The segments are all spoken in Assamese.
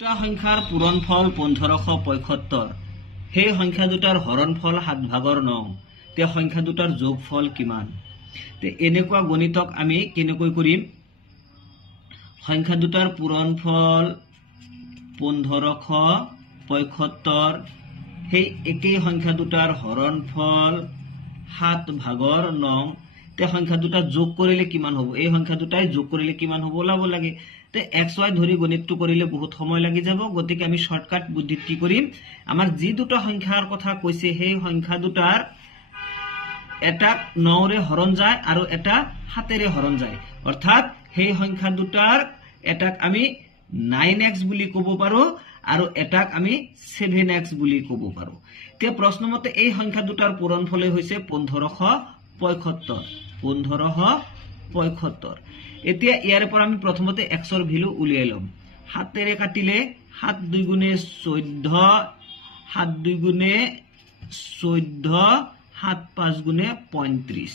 দুটা সংখ্যাৰ পূৰণফল 1575 সেই সংখ্যা দুটাৰ হৰণফল 7 ভাগৰ 9 তে সংখ্যা দুটাৰ যোগফল কিমান তে এনেকুৱা গণিতক আমি কেনেকৈ কৰিম সংখ্যা দুটাৰ পূৰণফল 1575 সেই একেই সংখ্যা দুটাৰ হৰণফল 7 ভাগৰ 9 তে সংখ্যা দুটা যোগ কৰিলে কিমান হ'ব এই সংখ্যা দুটাই যোগ কৰিলে কিমান হ'ব ওলাব লাগে তে xy ধৰি গণিতটো কৰিলে বহুত সময় লাগি যাব গতিকে আমি শৰ্টকাট বুদ্ধিত কি কৰিম আমাৰ যি দুটা সংখ্যাৰ কথা কৈছে সেই সংখ্যা দুটাৰ এটা 9 ৰে হৰণ যায় আৰু এটা 7 ৰে হৰণ যায় অৰ্থাৎ সেই সংখ্যা দুটাৰ এটাক আমি 9x বুলি ক'ব পাৰো আৰু এটাক আমি 7x বুলি ক'ব পাৰো তে প্ৰশ্নমতে এই সংখ্যা দুটাৰ পূৰণফলে হৈছে 1575 এতিয়া ইয়াৰ পৰা আমি প্ৰথমতে x ৰ ভ্যালু উলিয়াই লম 7 ৰে কাটিলে 7 2 গুণে 14 7 2 গুণে 14 7 5 গুণে 35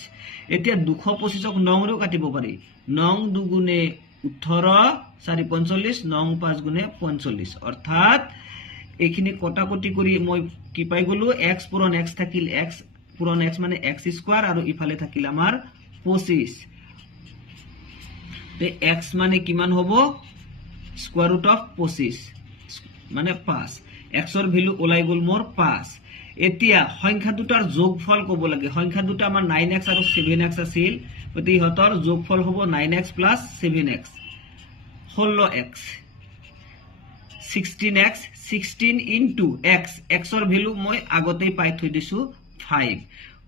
এতিয়া 225 ক 9 ৰেও কাটিব পাৰি 9 2 গুণে 18 4 45 9 5 গুণে 45 অৰ্থাৎ এইখিনি কটাকটি কৰি মই কি পাই গলো x পূৰণ x থাকিল x পূৰণ x মানে x স্কয়াৰ আৰু ইফালে থাকিল আমাৰ 25 তে x মানে কিমান হ'ব স্কয়াৰ ৰুট অফ 25 মানে 5 x ৰ ভ্যালু ওলাই গল মোৰ 5 এতিয়া সংখ্যা দুটাৰ যোগফল ক'ব লাগে সংখ্যা দুটা আমাৰ 9x আৰু 7x আছিল গতি হতৰ যোগফল হ'ব 9x + 7x 16x 16x 16 into x x ৰ ভ্যালু মই আগতেই পাই থৈ দিছো 5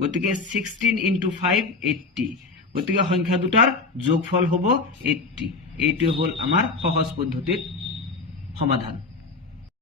গতিকে 16 into 5 80 গতিকে সংখ্যা দুটাৰ যোগফল হ'ব 80 এইটো হল আমাৰ সহজ পদ্ধতিৰ সমাধান